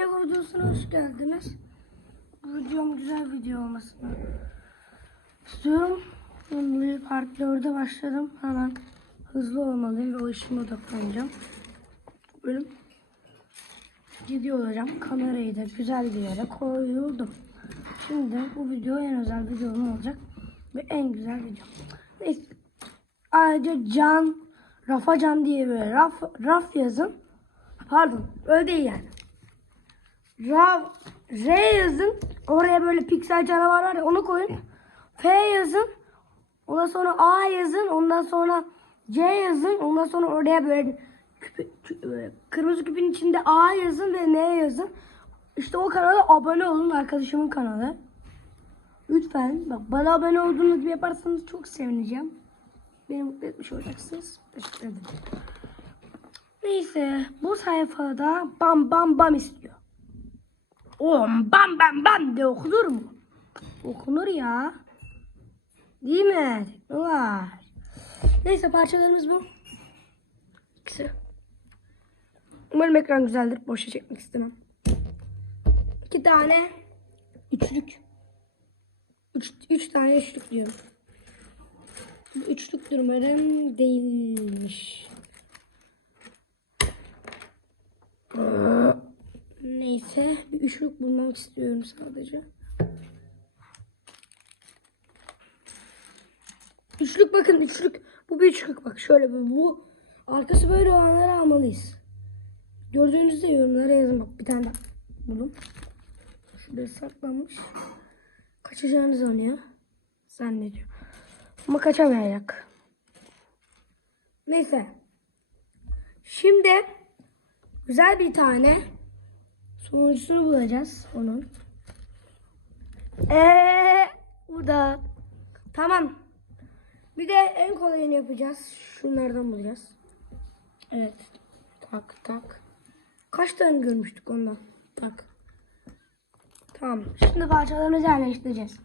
Lego videosuna hoş geldiniz. Bu videom güzel video olmasını istiyorum. Şimdi part 4'e başladım. Hemen hızlı olmalıyım ve o işime odaklanacağım. Bölüm gidiyor olacağım. Kamerayı da güzel bir yere koyuldum. Şimdi bu video en özel videom olacak. Ve en güzel video. Ayrıca Can, Rafacan diye böyle raf, raf yazın. Pardon öyle değil yani. R yazın. Oraya böyle piksel canavar var ya onu koyun. F yazın. Ondan sonra A yazın. Ondan sonra C yazın. Ondan sonra oraya böyle küpü, kırmızı küpün içinde A yazın ve N yazın. İşte o kanala abone olun arkadaşımın kanalı. Lütfen bak bana abone olduğunuz gibi yaparsanız çok sevineceğim. Beni mutlu etmiş olacaksınız. Teşekkür ederim. Neyse bu sayfada bam bam bam istiyor. Oğlum bam bam bam de okunur mu? Okunur ya. Değil mi? Var. Neyse parçalarımız bu. İkisi. Umarım ekran güzeldir. Boşa çekmek istemem. İki tane üçlük. Üç, üç tane üçlük diyorum. Üçlük umarım değilmiş. Neyse bir üçlük bulmak istiyorum sadece. Üçlük bakın üçlük. Bu bir üçlük bak şöyle bu. bu. Arkası böyle olanları almalıyız. Gördüğünüzde yorumlara yazın bak bir tane daha buldum. Şurada saklanmış. Kaçacağını sanıyor. Zannediyor. Ama kaçamayacak. Neyse. Şimdi güzel bir tane sonuncusunu bulacağız onun. Eee bu da tamam. Bir de en kolayını yapacağız. Şunlardan bulacağız. Evet. Tak tak. Kaç tane görmüştük ondan? Tak. Tamam. Şimdi parçalarımızı yerleştireceğiz.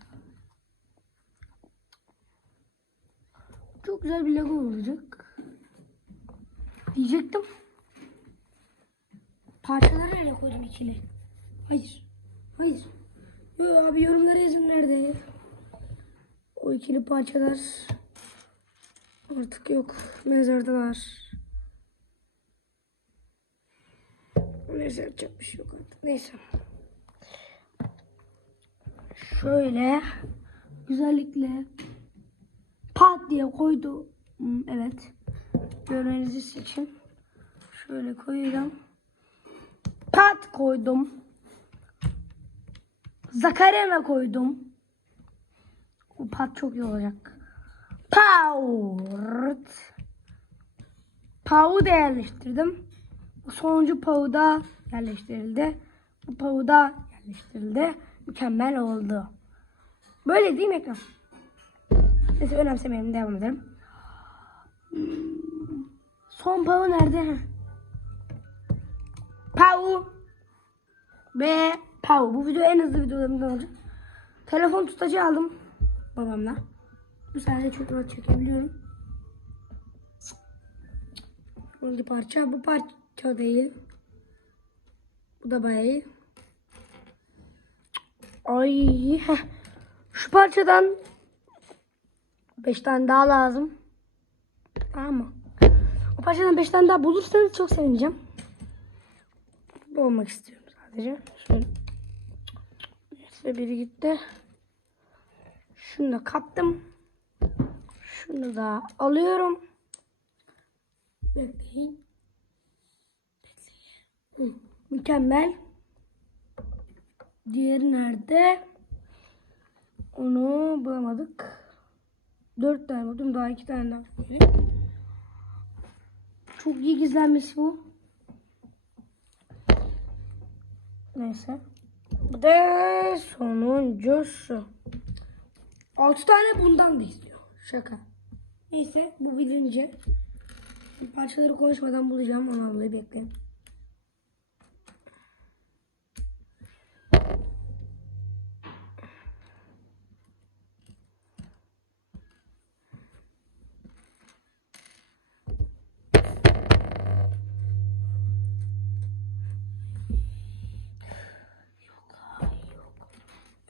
Çok güzel bir Lego olacak. Diyecektim. Parçaları nereye koydum ikili? Hayır. Hayır. Yo abi yorumlara yazın nerede? O ikili parçalar artık yok. Mezardalar. Neyse yapacak bir şey yok artık. Neyse. Şöyle güzellikle pat diye koydu. Hmm, Evet. Görmeniz için şöyle koyacağım. Pat koydum. Zakarena koydum. O pat çok iyi olacak. Power. Pau da yerleştirdim. Bu sonuncu pau da yerleştirildi. Bu pau da yerleştirildi. Mükemmel oldu. Böyle değil mi ekran? Neyse önemsemeyelim devam edelim. Son pau nerede? Pau ve Pau. Bu video en hızlı videolarımdan olacak. Telefon tutacı aldım babamla. Bu sayede çok rahat çekebiliyorum. Hangi parça? Bu parça değil. Bu da bayağı iyi. Ay. Şu parçadan 5 tane daha lazım. Ama o parçadan 5 tane daha bulursanız çok sevineceğim. Bu olmak istiyorum sadece. Şöyle. Neyse biri gitti. Şunu da kaptım. Şunu da alıyorum. Bekleyin. Mükemmel. Diğeri nerede? Onu bulamadık. Dört tane buldum. Daha iki tane daha. Çok iyi gizlenmiş bu. Neyse. Bu da sonuncusu. Altı tane bundan da istiyor. Şaka. Neyse bu bilince parçaları konuşmadan bulacağım. Onu ablayı bekleyin.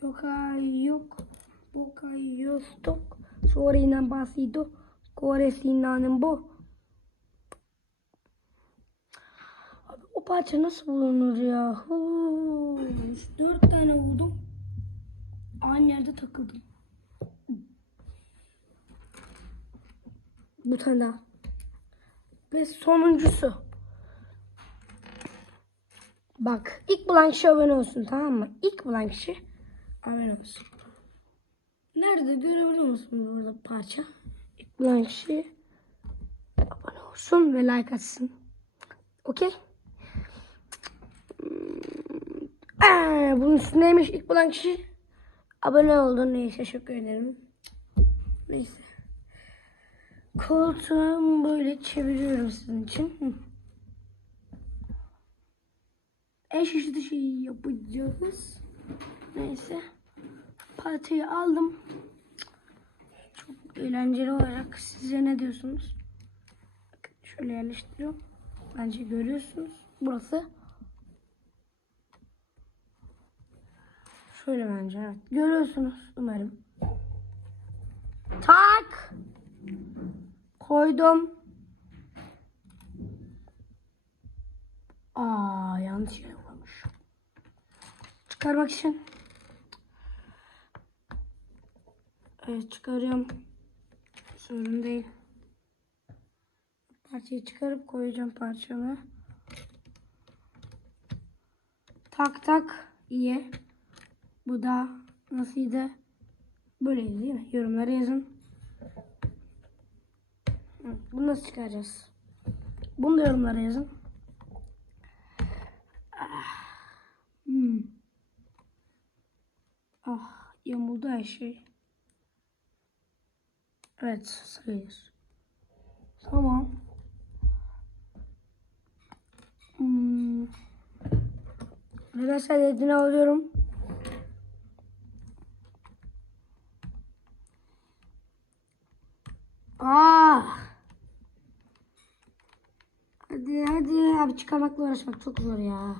Yoka yok. Boka yostok. Sorina basido. Kore sinanen bo. Abi o parça nasıl bulunur ya? Huu, dört tane vurdum. Aynı yerde takıldım. Bu tane daha. Ve sonuncusu. Bak ilk bulan kişi olsun tamam mı? İlk bulan kişi abone olsun. Nerede görebiliyor musunuz burada parça? Bulan kişi abone olsun ve like atsın. Okey? Aa, bunun üstündeymiş ilk bulan kişi. Abone oldu. Neyse teşekkür ederim. Neyse. Koltuğumu böyle çeviriyorum sizin için. Hı. Eş eşit şey yapacağız. Neyse. Partiyi aldım. Çok eğlenceli olacak. Size ne diyorsunuz? Bakın Şöyle yerleştiriyorum. Bence görüyorsunuz. Burası. Şöyle bence evet. Görüyorsunuz umarım. Tak. Koydum. Aa yanlış yere koymuş. Çıkarmak için. Evet çıkarıyorum. Sorun değil. Parçayı çıkarıp koyacağım parçamı. Tak tak iyi. Bu da nasıldı? Böyleydi değil mi? Yorumlara yazın. Bunu nasıl çıkaracağız? Bunu da yorumlara yazın. Ah. Hmm. Ah yamuldu her şey. Evet sayılır. Tamam. Hmm. Arkadaşlar dediğini alıyorum. Ah. Hadi hadi abi çıkarmakla uğraşmak çok zor ya.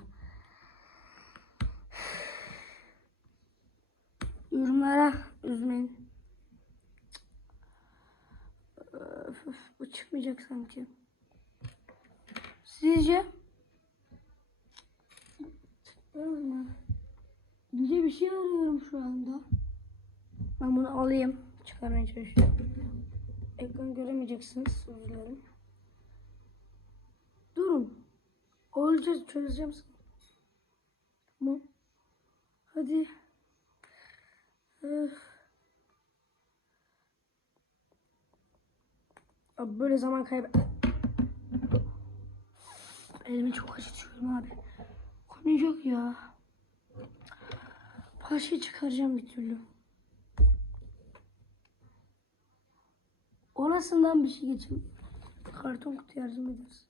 Yorumlara üzmeyin. Öf, öf, bu çıkmayacak sanki. Sizce? İnce bir şey arıyorum şu anda. Ben bunu alayım. Çıkarmaya çalışıyorum. Ekran göremeyeceksiniz. Dilerim. Durun. Olacağız çözeceğim sana. Tamam. Hadi. Öf. Abi böyle zaman kaybı... Elimi çok acıtıyorum abi. Konuyacak ya. Parçayı çıkaracağım bir türlü. Orasından bir şey geçin. Karton kutu yardım ederiz.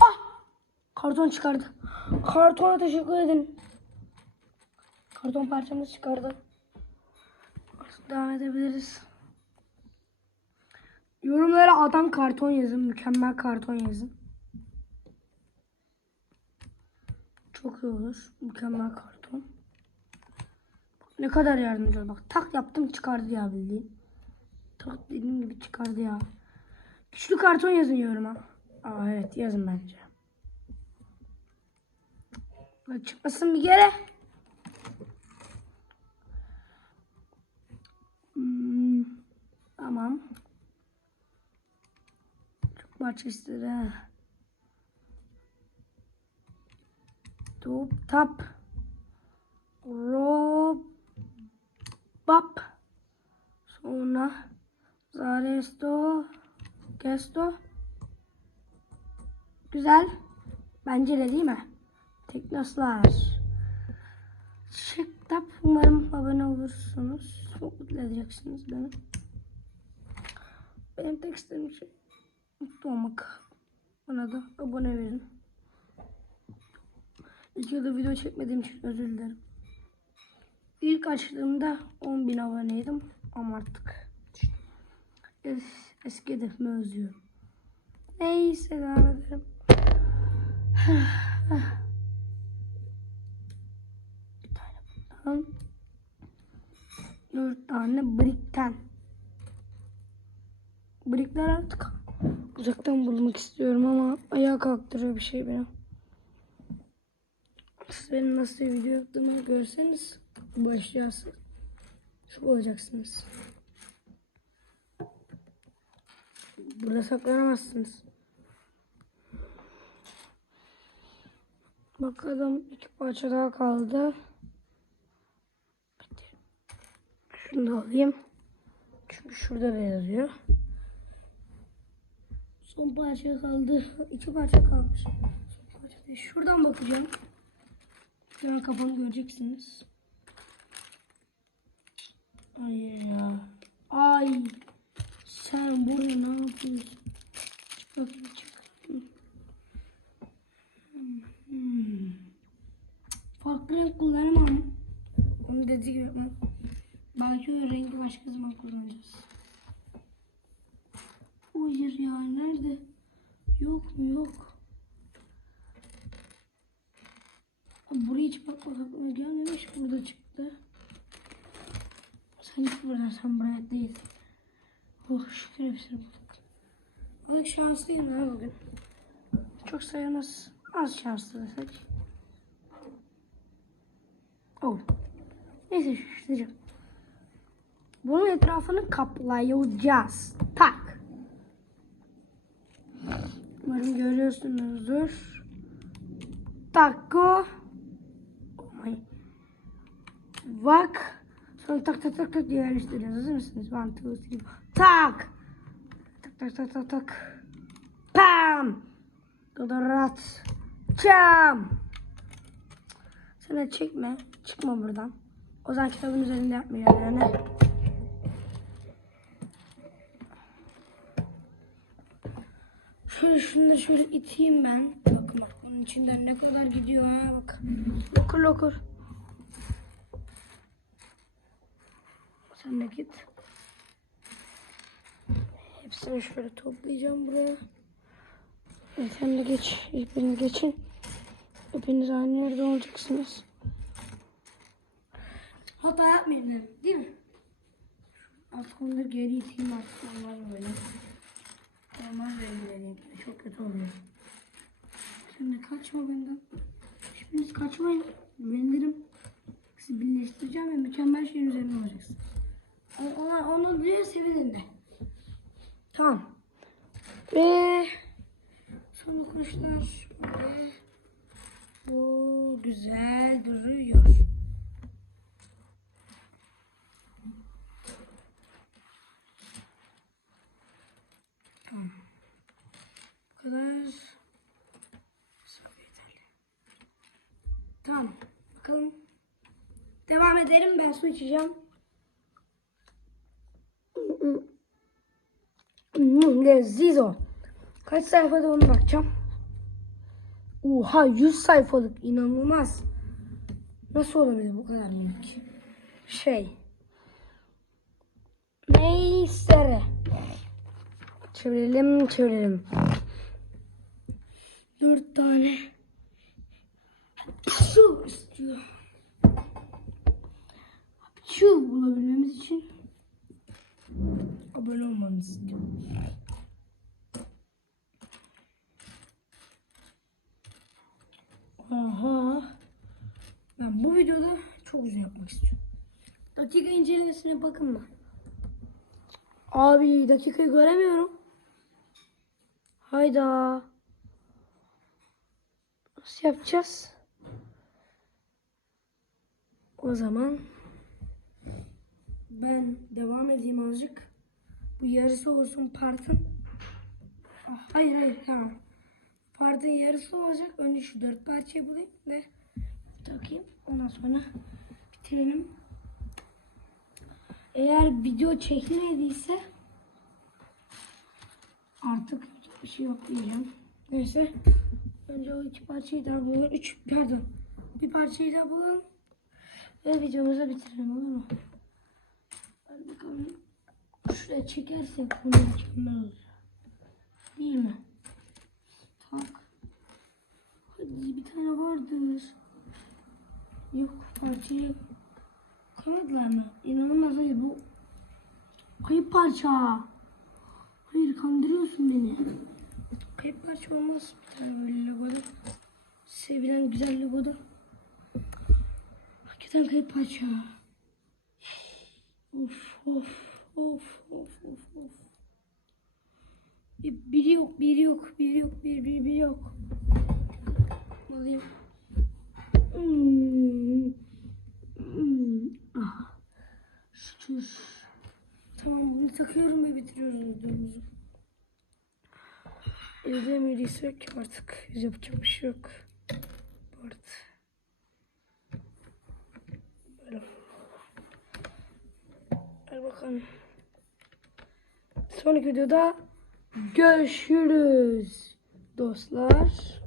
Ah! Karton çıkardı. Kartona teşekkür edin. Karton parçamız çıkardı. Artık devam edebiliriz. Yorumlara adam karton yazın. Mükemmel karton yazın. Çok iyi olur. Mükemmel karton. Ne kadar yardımcı oldu. Bak tak yaptım çıkardı ya bildiğin. Tak dediğim gibi çıkardı ya. Güçlü karton yazın yoruma. Aa evet yazın bence. Çıkmasın bir kere. Hmm, tamam. Ha. Top tap. Rob. Bap. Sonra Zaresto. Gesto. Güzel. Bence de değil mi? Teknoslar. Çıktap. Umarım abone olursunuz. Çok mutlu edeceksiniz beni. Benim tek istediğim şey mutlu olmak. Bana da abone verin. İki yılda video çekmediğim için özür dilerim. İlk açtığımda 10.000 aboneydim ama artık es, eski hedefimi özlüyorum. Neyse devam edelim. Bir tane bundan. Dört tane brikten. Brikler artık uzaktan bulmak istiyorum ama ayağa kalktırıyor bir şey beni. Siz benim nasıl bir video yaptığımı görseniz başlayasınız. Şu olacaksınız. Burada saklanamazsınız. Bakalım iki parça daha kaldı. Şunu da alayım. Çünkü şurada da yazıyor. Son parça kaldı. İki parça kalmış. Son parça. Şuradan bakacağım. Şu an kafanı göreceksiniz. Hayır ya. Ay. Sen buraya ne yapıyorsun? Çık bakayım çık. Hmm. Farklı renk kullanamam. Onu dediği gibi yapmam. Belki o rengi başka zaman kullanacağız. Hayır ya nerede? Yok mu yok. Abi Buraya hiç bakmak aklıma gelmemiş. Burada çıktı. Sen git buradan sen buraya değil. Oh şükür hepsini bulduk. Ama şanslıyım ha bugün. Çok sayılmaz. Az şanslı desek. Oh. Neyse şaşıracağım. Bunun etrafını kaplayacağız. Tak. Umarım görüyorsunuzdur. My. Bak. Sonra tak tak tak tak diye yerleştiriyoruz. Hazır mısınız? Two, three. Tak. Tak tak tak tak tak. Pam. Çam. Sen de çekme. Çıkma buradan. O zaman kitabın üzerinde yapmıyor yani. Şöyle şunu da şöyle iteyim ben. Bakın bak bunun içinden ne kadar gidiyor ha bak. Lokur lokur. Sen de git. Hepsini şöyle toplayacağım buraya. E, sen de geç. Hepiniz geçin. Hepiniz aynı yerde olacaksınız. Hata yapmayın dedim, değil mi? Onları geri iteyim artık onlar böyle. Normal rengileri çok kötü oluyor. Sen de kaçma benden. Hiçbiriniz kaçmayın. Güvenirim. Sizi birleştireceğim ve mükemmel şeyin üzerine olacaksınız. Ona, onu diyor sevinin de. Tamam. Ve son dokunuşlar şöyle. Bu güzel duruyor. Tamam. Bu kadar. Tamam. Bakalım. Devam edelim. Ben su içeceğim. Leziz o. Kaç sayfada onu bakacağım. Oha 100 sayfalık inanılmaz. Nasıl olabilir bu kadar minik? Şey. Neyse. Çevirelim çevirelim. Dört tane. Şu istiyor. Şu bulabilmemiz için abone olmanızı istiyorum. Aha. Ben bu videoda çok uzun yapmak istiyorum. Dakika incelemesine bakın mı? Abi dakikayı göremiyorum. Hayda. Nasıl yapacağız? O zaman ben devam edeyim azıcık. Bu yarısı olsun partın. Ah, hayır hayır tamam. Partın yarısı olacak. Önce şu dört parçayı bulayım ve takayım. Ondan sonra bitirelim. Eğer video çekmediyse artık bir şey yok diyeceğim. Neyse. Önce o iki parçayı daha bulalım. Üç pardon. Bir parçayı daha bulalım. Ve videomuzu bitirelim olur mu? Hadi bakalım. Şuraya çekersek bunu mükemmel olur. Değil mi? Tak. Hadi bir tane vardır. Yok parçayı Kanatlarını. İnanılmaz hayır bu. Kayıp parça. Hayır kandırıyorsun beni. Kayıp parça olmaz bir tane böyle logoda. Sevilen güzel logoda. Hakikaten kayıp parça. Of of of of of of. Bir- Biri yok, biri yok, biri yok, biri, biri, biri yok. Alayım. Hmm. Hmm. Ah. Şükür. Tamam bunu takıyorum ve bitiriyoruz videomuzu. Elde emiriysek artık yapacak bir şey yok. Böyle. Hadi bakalım. Sonraki videoda görüşürüz dostlar.